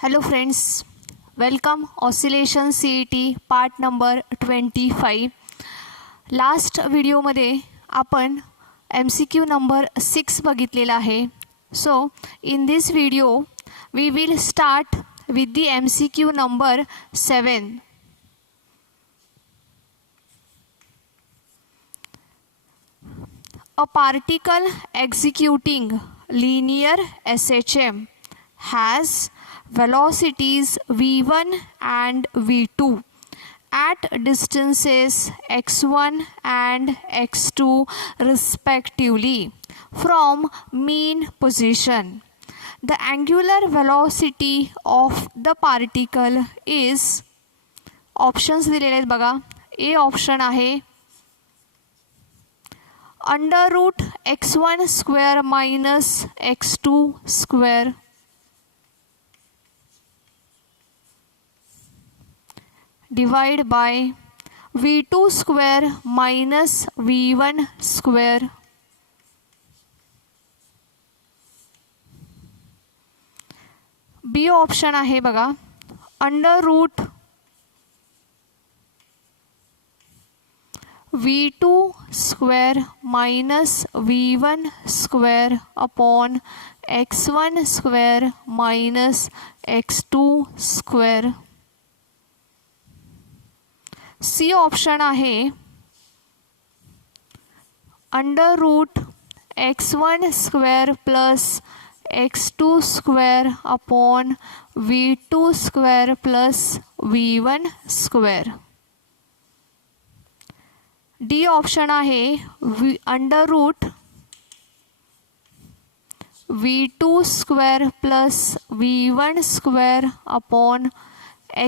Hello friends, welcome Oscillation CET part number 25. Last व्हिडिओमध्ये आपण MCQ number 6 बघितलेला आहे. So in this video we will start with the MCQ number 7. A particle executing linear SHM has velocities v1 and v2 at distances x1 and x2 respectively from mean position. The angular velocity of the particle is, options दिलेले आहेत बघा. A option आहे under root x1 square minus x2 square. Divide by v2 square minus v1 square. B option आहे बघा under root v2 square minus v1 square upon x1 square minus x2 square. C option आहे under root x1 square plus x2 square upon v2 square plus v1 square. D option आहे under root v2 square plus v1 square upon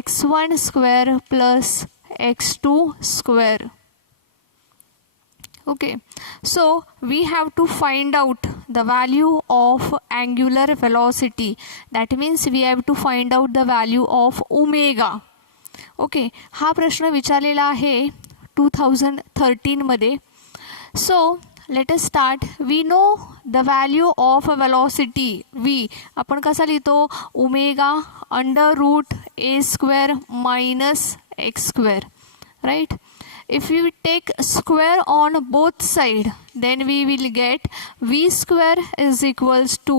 x1 square plus x2 square. Okay, so we have to find out the value of angular velocity. That means we have to find out the value of omega. Okay, हा प्रश्न विचारलेला आहे 2013 मध्ये. So let us start. We know the value of velocity v. आपण कसा लिहितो omega under root a square minus x square, right? If we take square on both side, then we will get v square is equals to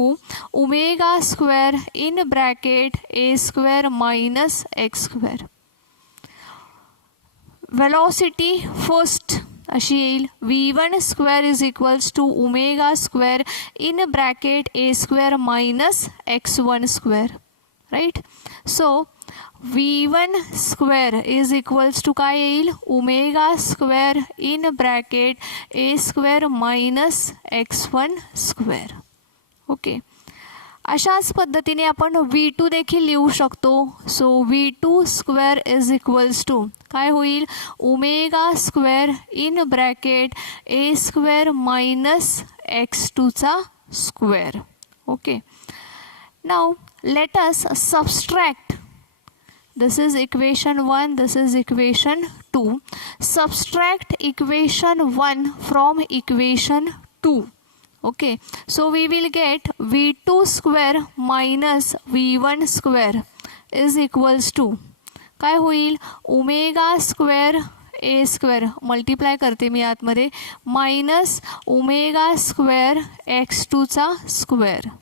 omega square in bracket a square minus x square. Velocity first अशी येईल v1 square is equals to omega square in bracket a square minus x1 square, right? So v1 square is equals to काय येईल omega square in bracket A square minus x1 square. Okay, अशाच पद्धतीने आपण v2 देखील लिहू शकतो. So v2 square is equals to काय होईल omega square in bracket A square minus x2चा square. Okay, now let us subtract. This is equation 1, this is equation 2. Subtract equation 1 from equation 2. Okay, so we will get v2 square minus v1 square is equals to काय होईल omega square A square multiply करते मी आतमध्ये minus omega square x2चा square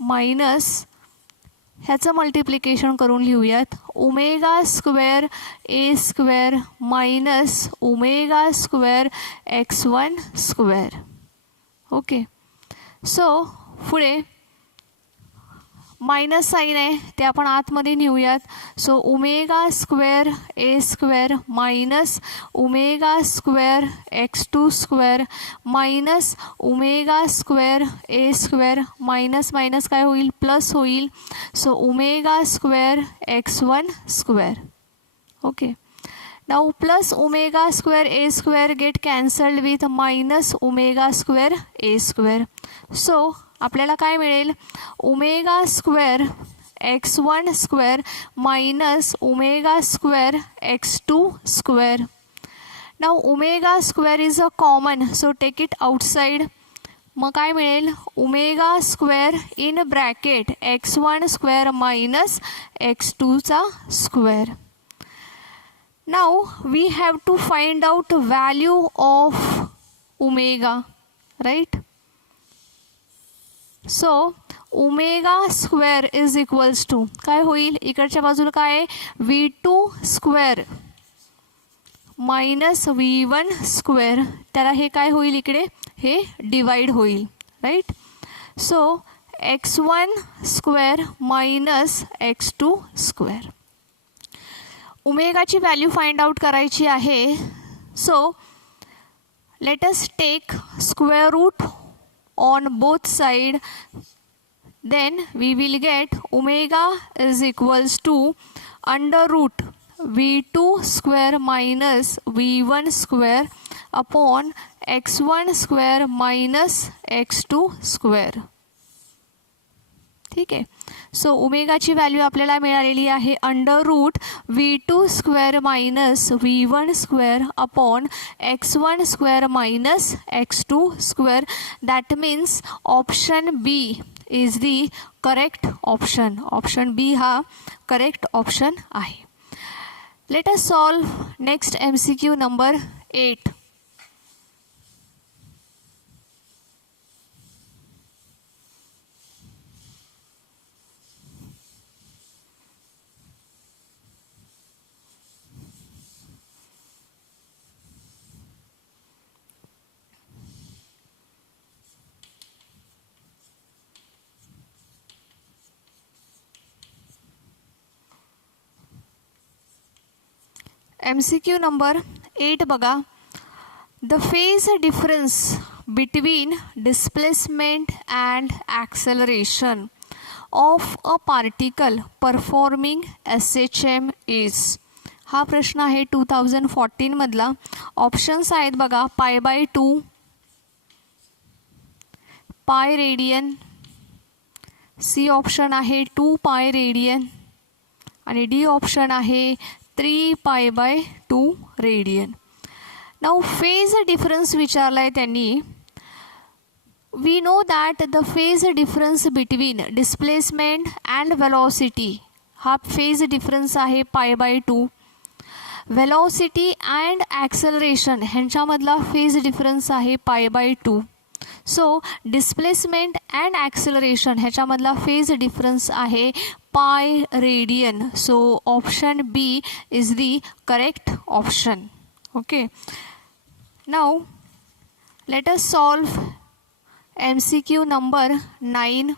minus ह्याचं multiplication करून लिहूयात omega square A square minus omega square x1 square. Okay, so पुढे मायनस साईन आहे ते आपण आतमध्ये नेऊयात. So omega square A square minus omega square x2 square minus omega square A square minus minus काय होईल प्लस होईल. So omega square x1 square. Okay, now plus omega square A square get cancelled with minus omega square A square. So आपल्याला काय मिळेल omega square x1 square minus omega square x2 square. Now omega square is a common, so take it outside मग काय मिळेल omega square in bracket x1 square minus x2चा square. Now we have to find out value of omega, right. So omega square is equals to काय होईल, इकडच्या बाजूला काय आहे V2 square minus V1 square, त्याला हे काय होईल इकडे हे डिवाइड होईल, right. So x1 square minus x2 square. ओमेगाची व्हॅल्यू फाइंड आउट करायची आहे. So let us take square root on both side, then we will get omega is equals to under root V2 square minus V1 square upon x1 square minus x2 square. ठीक आहे. So ओमेगाची value आपल्याला मिळालेली आहे under root V2 square minus V1 square upon x1 square minus x2 square. That means option B is the correct option. Option B हा correct option आहे. Let us solve next MCQ number 8. MCQ number 8 बघा. The phase difference between displacement and acceleration of a particle performing SHM is. हा प्रश्न आहे 2014 मधला. Options आहेत बघा π/2, pi radian, C option आहे 2π रेडियन आणि डी ऑप्शन आहे 3π/2 रेडियन. नाउ फेज डिफरन्स विचारलाय त्यांनी. We know that the phase difference between displacement and velocity हा फेज डिफरन्स आहे π/2. वेलॉसिटी अँड ॲक्सेलरेशन ह्यांच्यामधला फेज डिफरन्स आहे π/2. सो डिस्प्लेसमेंट अँड ॲक्सेलरेशन ह्याच्यामधला फेज डिफरन्स आहे pi radian. So option B is the correct option. Okay. Now let us solve MCQ number 9.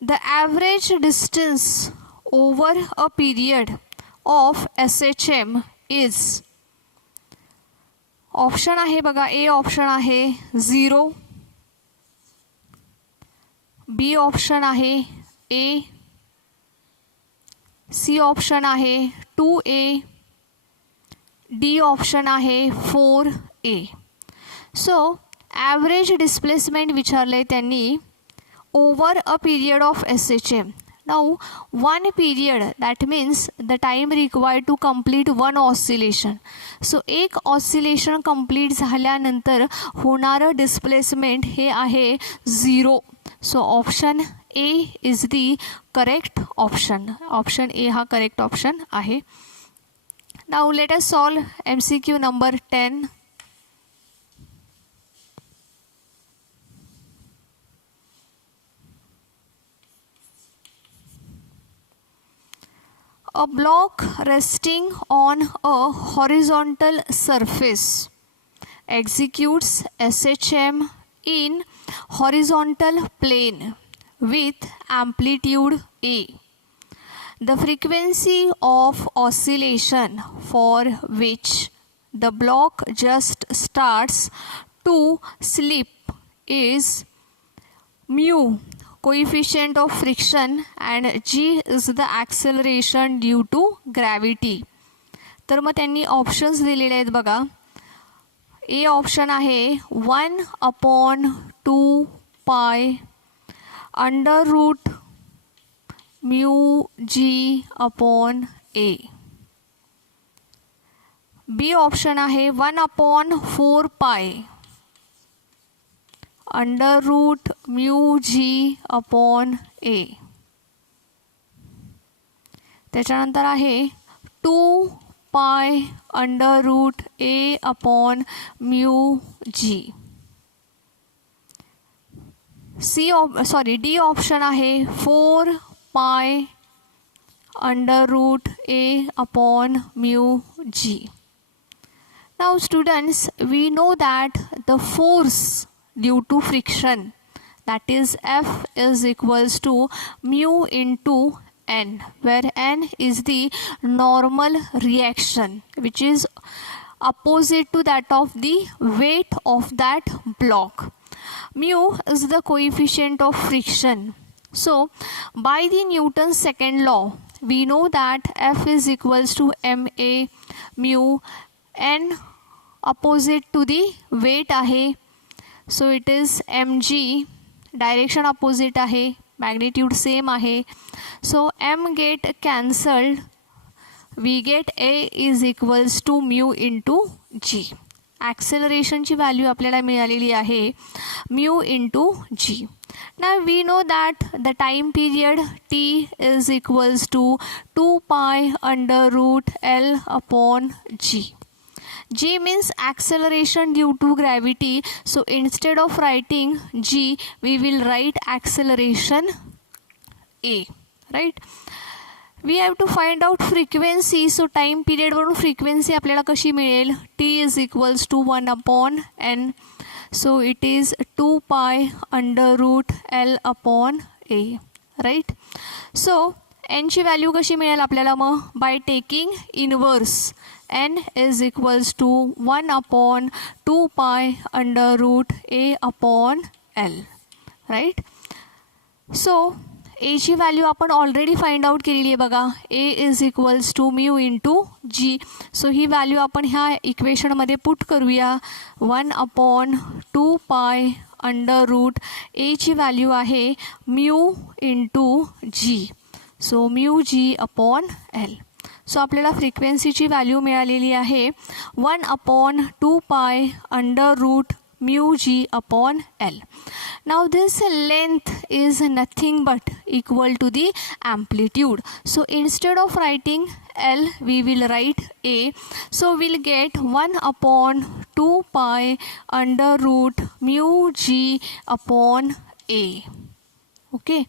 The average distance over a period of SHM is. Option आहे बघा. ए option आहे 0, बी option आहे ए, C option आहे 2A, D option आहे 4A. So average displacement विचारले त्यांनी over a period of SHM. Now one period, that means the time required to complete one oscillation. So एक oscillation complete झाल्यानंतर होणारं displacement हे आहे 0. So option A is the correct option. Option A हा correct option आहे. Now let us solve MCQ number 10. A block resting on a horizontal surface executes SHM in horizontal plane with amplitude A. The frequency of oscillation for which the block just starts to slip is mu, coefficient of friction, and g is the acceleration due to gravity. तर मग त्यांनी options दिलेले आहेत बघा. ए option आहे 1/2π under root mu g upon a. B option आहे 1/4 under root mu g upon a. त्याच्यानंतर आहे 2 under root a upon mu g. D option आहे 4 under root a upon mu g. Now students, we know that the force due to friction, that is F is equals to mu into N, where N is the normal reaction which is opposite to that of the weight of that block. Mu is the coefficient of friction. So by the Newton's second law, we know that F is equals to ma mu. N opposite to the weight आहे, so it is mg. Direction opposite आहे, magnitude same आहे, so m get cancelled. we get a is equals to mu into g. ॲक्सेलरेशनची value आपल्याला मिळालेली आहे mu into g. Now we know that the time period t is equals to 2 under root L upon g. G means acceleration due to gravity. So instead of writing G, we will write acceleration A, right? We have to find out frequency. So time period वरून frequency आपल्याला कशी मिळेल? T is equals to 1/n. So it is 2 under root L upon A, right? So n ची value कशी मिळेल आपल्याला मग? By taking inverse. n is equals to 1/2 under root A upon L, right? So a ची value आपण already find out केलेली आहे बघा. a is equals to mu into g. So ही व्हॅल्यू आपण ह्या इक्वेशनमध्ये पुट करूया. 1/2 अंडर रूट a ची व्हॅल्यू आहे mu into g. So mu g upon L. So आपल्याला फ्रिक्वेन्सीची व्हॅल्यू मिळालेली आहे 1/2 under root mu g upon L. Now this length is nothing but equal to the amplitude. So instead of writing L, we will write A. So we'll get 1/2 under root mu g upon A. Okay.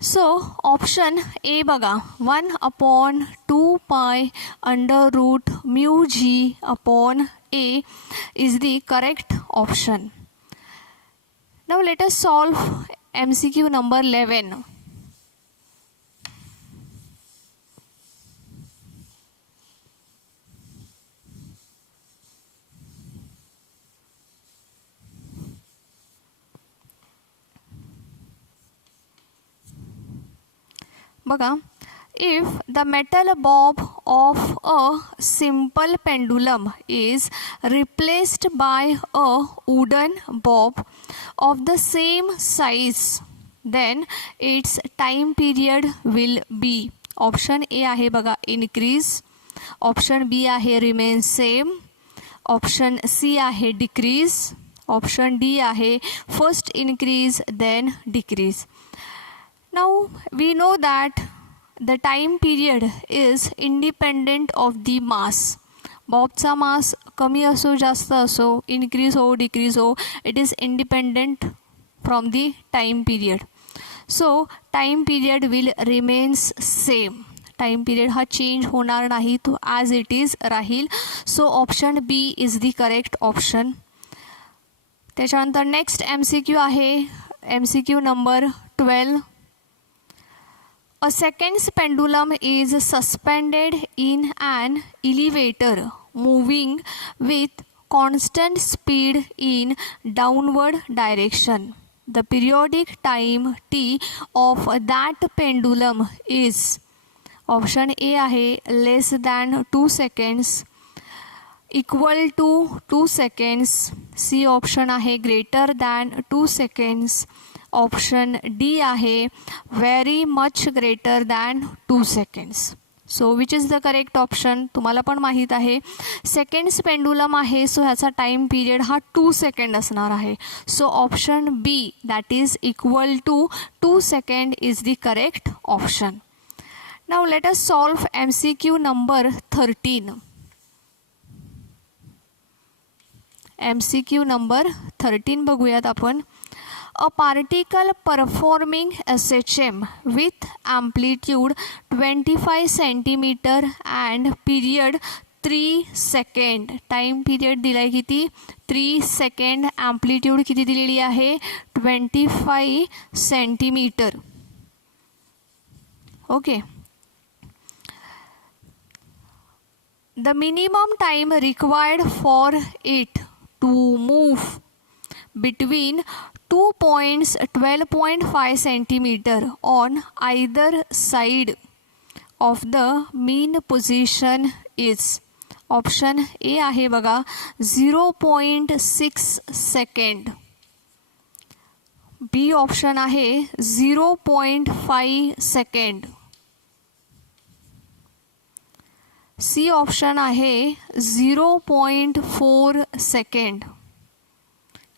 So option A बघा 1/2 under root mu g upon A is the correct option. Now let us solve MCQ number 11. बघा, if the metal bob of a simple pendulum is replaced by a wooden bob of the same size, then its time period will be. Option A आहे बघा increase, option बी आहे remain same, option C आहे decrease, option D आहे first increase then decrease. Now we know that the time period is independent of the mass. बॉबचा मास कमी असो जास्त असो, increase हो decrease हो, it is independent from the time period. So time period will remains same. time period हा change होणार नाही, तो as it is राहील. So option B is the correct option. त्याच्यानंतर नेक्स्ट MCQ आहे MCQ number 12. A seconds pendulum is suspended in an elevator moving with constant speed in downward direction. The periodic time t of that pendulum is. Option A आहे less than 2 seconds, equal to 2 seconds. C option आहे greater than 2 seconds. Option D आहे very much greater than 2 seconds. So which is the correct option? तुम्हाला पण माहीत आहे seconds pendulum आहे, so ह्याचा time period हा 2 सेकंड असणार आहे. So option B that is equal to 2 second is the correct option. Now let us solve MCQ number 13. MCQ number 13 बघूयात आपण. A particle performing SHM with amplitude 25 centimeter and period 3 second. Time period दिलाय किती? 3 second. amplitude किती दिलेली आहे? 25 centimetre. Okay. The minimum time required for it to move between 2 points 12.5 centimeter on either side of the mean position is. Option A आहे बघा 0.6 second. बी option आहे 0.5 second. C option आहे 0.4 second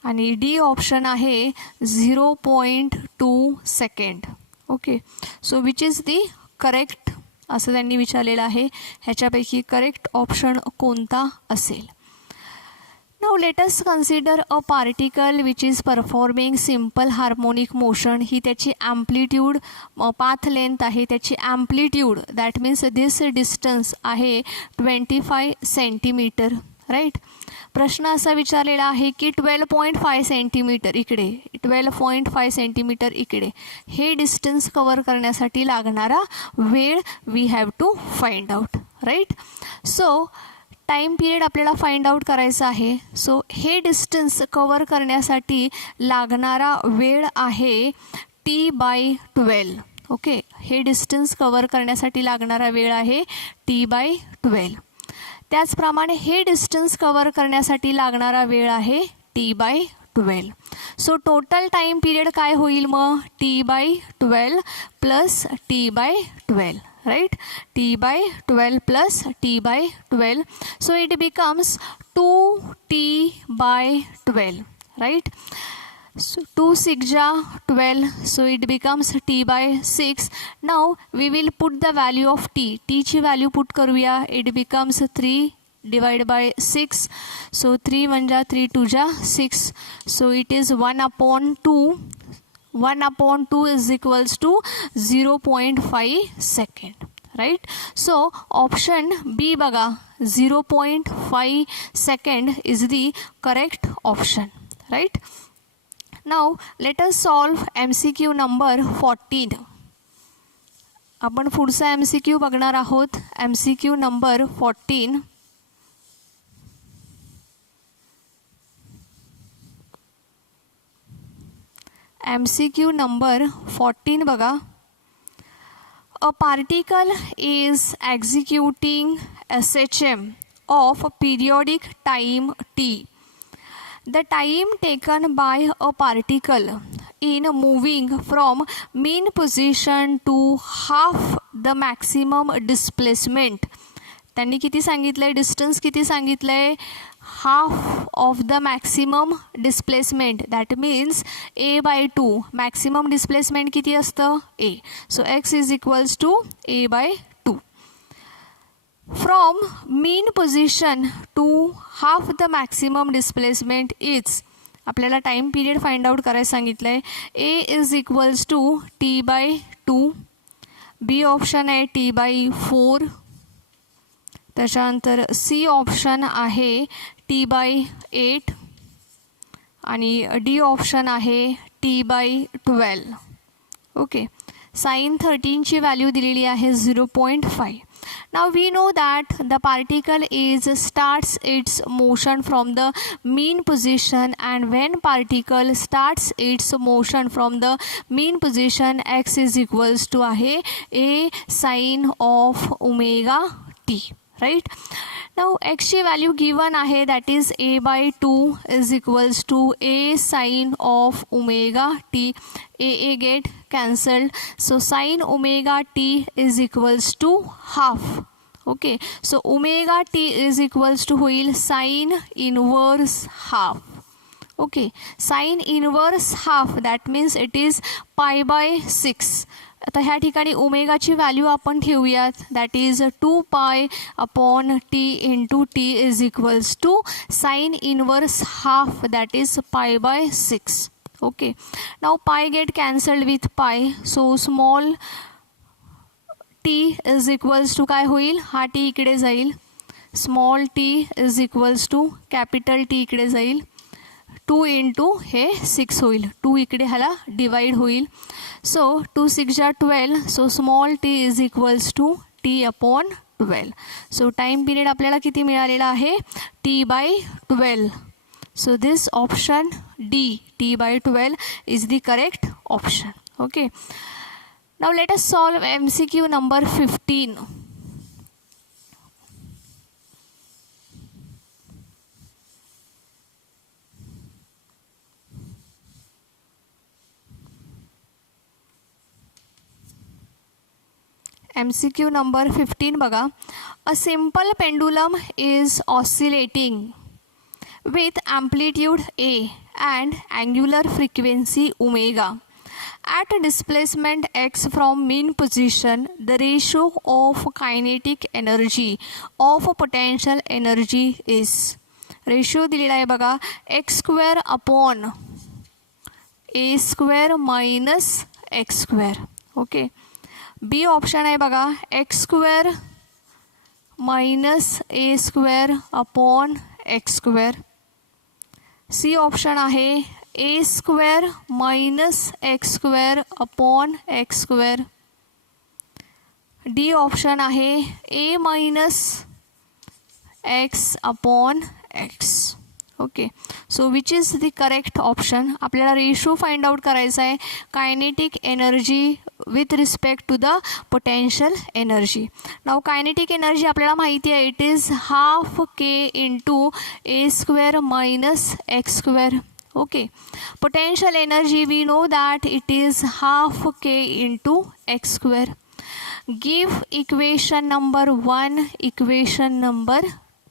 आणि D option आहे 0.2 second. Okay. So which is the correct असं त्यांनी विचारलेलं आहे. ह्याच्यापैकी करेक्ट ऑप्शन कोणता असेल? Now let us consider a particle which is performing simple harmonic motion. ही त्याची ॲम्प्लिट्यूड पाथ लेंथ आहे, त्याची amplitude that means this distance आहे 25 सेंटीमीटर. राईट. प्रश्न असा विचारलेला आहे की 12.5 सेंटीमीटर इकडे, 12.5 सेंटीमीटर इकडे, हे डिस्टन्स कवर करण्यासाठी लागणारा वेळ we have to find out. Right. So time period आपल्याला फाइंड आउट करायचा आहे. सो हे डिस्टन्स कवर करण्यासाठी लागणारा वेळ आहे T/12. ओके. हे डिस्टन्स कवर करण्यासाठी लागणारा वेळ आहे T/12. त्याचप्रमाणे हे डिस्टन्स कवर करण्यासाठी लागणारा वेळ आहे T/12. So total time period काय होईल मग? T/12 plus T/12. Right. T/12 plus T/12. So it becomes 2T/12. Right. So 2 6 12, so it becomes T/6. Now we will put the value of T. T ची value put करूया. It becomes 3 divided by 6. So 3 1 3 2 6. So it is 1/2. 1/2 is equals to 0.5 second. Right. So option B बघा 0.5 second is the correct option. Right. Now let us solve MCQ number 14. आपण पुढचा MCQ बघणार आहोत. MCQ number 14. MCQ number 14 बघा. A particle is executing SHM of periodic time T. The time taken by a particle in moving from mean position to half the maximum displacement. त्यांनी किती सांगितलंय? Distance किती सांगितलंय? Half of the maximum displacement. That means A/2. Maximum displacement किती असतं? A. So X is equals to A/2. From mean position to half the maximum displacement is. आपल्याला time period find out करायला सांगितलंय. A is equals to T/2. B option आहे T/4. त्याच्यानंतर C option आहे T/8 आणि D option आहे T/12. Okay. Sign 13 ची value दिलेली आहे 0.5. Now we know that the particle starts its motion from the mean position, and when particle starts its motion from the mean position, x is equals to आहे A sin of omega t. Right. Now एक्सची value given आहे that is a/2 is equals to a sine of omega T. A get cancelled, so sine omega T is equals to half. Okay, so omega T is equals to होईल sine inverse half. Okay, sine inverse half that means it is π/6. आता ह्या ठिकाणी ओमेगाची value आपण ठेवूयात that is 2π/t into T is equals to sine inverse half that is π/6. Okay, now pi get cancelled with pi, so small t is equals to काय होईल, हा t इकडे जाईल, small t is equals to capital t इकडे जाईल, 2 into हे 6 होईल, 2 इकडे ह्याला डिवाइड होईल, so 2 6 12, so small t is equals to t/12. So time period आपल्याला किती मिळालेला आहे, t/12. So this option D t/12 is the correct option. Okay, now let us solve MCQ number 15. MCQ number 15 बघा. A simple pendulum is oscillating with amplitude A and angular frequency omega. At displacement x from mean position, the ratio of kinetic energy of potential energy is. Ratio दिलेला आहे बघा, x² a² minus x². Okay, बी option आहे बघा, x² minus a² upon x². C option आहे a² minus x² upon x². D option आहे a minus x upon x. Okay, so which is the correct option. आपल्याला ratio find out करायचा आहे kinetic energy with respect to the potential energy. Now kinetic energy आपल्याला माहिती आहे it is half k into a² minus x². Okay, potential energy we know that it is half k into x². Give equation number 1, equation number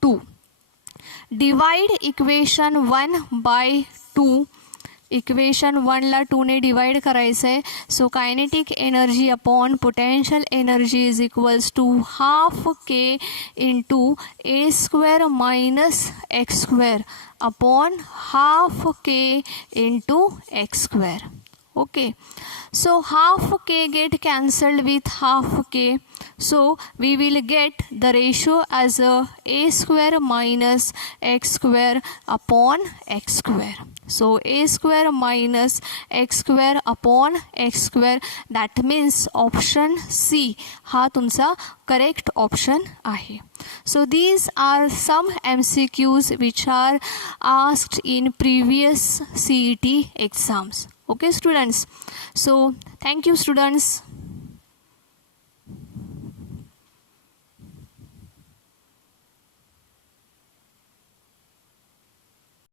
2. Divide equation 1 by 2. Equation 1 ला 2 ने divide करायचं आहे. So kinetic energy upon potential energy is equals to half k into a² minus x² upon half k into x². ओके, so half k get cancelled with half k, so we will get the ratio as a² minus x² upon x². so a² minus x² upon x², that means option C हा तुमचा correct option आहे. So these are some MCQs which are asked in previous CET exams. Okay students, so thank you students.